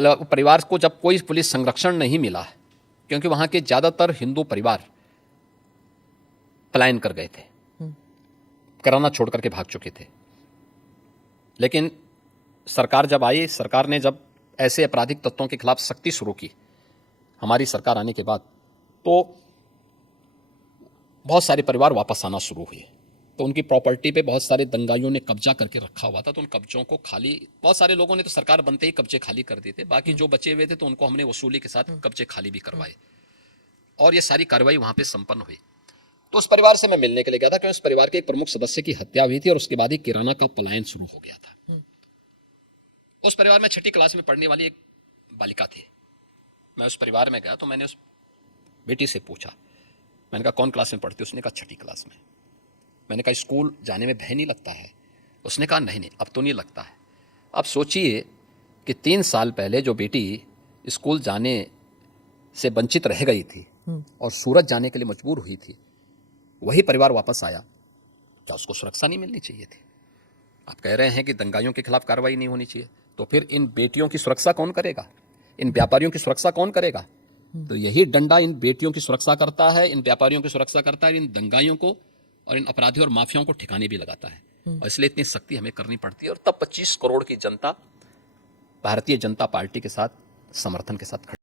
परिवार को जब कोई पुलिस संरक्षण नहीं मिला, क्योंकि वहाँ के ज़्यादातर हिंदू परिवार पलायन कर गए थे, कराना छोड़ करके भाग चुके थे। लेकिन सरकार जब आई, सरकार ने जब ऐसे आपराधिक तत्वों के खिलाफ सख्ती शुरू की हमारी सरकार आने के बाद, तो बहुत सारे परिवार वापस आना शुरू हुए। तो उनकी प्रॉपर्टी पे बहुत सारे दंगाइयों ने कब्जा करके रखा हुआ था, तो उन कब्जों को खाली, बहुत सारे लोगों ने तो सरकार बनते ही कब्जे खाली कर दिए थे, बाकी जो बचे हुए थे तो उनको हमने वसूली के साथ कब्जे खाली भी करवाए, और ये सारी कार्रवाई वहां पे संपन्न हुई। तो उस परिवार से मैं मिलने के लिए गया था, क्योंकि उस परिवार के एक प्रमुख सदस्य की हत्या हुई थी और उसके बाद ही किराना का पलायन शुरू हो गया था। उस परिवार में 6ठी क्लास में पढ़ने वाली एक बालिका थी। मैं उस परिवार में गया तो मैंने उस बेटी से पूछा, मैंने कहा कौन क्लास में पढ़ती? उसने कहा 6ठी क्लास में। मैंने कहा स्कूल जाने में भय नहीं लगता है? उसने कहा नहीं, अब तो नहीं लगता है। अब सोचिए कि 3 साल पहले जो बेटी स्कूल जाने से वंचित रह गई थी और सूरत जाने के लिए मजबूर हुई थी, वही परिवार वापस आया, क्या उसको सुरक्षा नहीं मिलनी चाहिए थी? आप कह रहे हैं कि दंगाइयों के खिलाफ कार्रवाई नहीं होनी चाहिए, तो फिर इन बेटियों की सुरक्षा कौन करेगा? इन व्यापारियों की सुरक्षा कौन करेगा? तो यही डंडा इन बेटियों की सुरक्षा करता है, इन व्यापारियों की सुरक्षा करता है, इन दंगाइयों को और इन अपराधियों और माफियाओं को ठिकाने भी लगाता है। और इसलिए इतनी सख्ती हमें करनी पड़ती है। और तब 25 करोड़ की जनता भारतीय जनता पार्टी के साथ समर्थन के साथ खड़ी।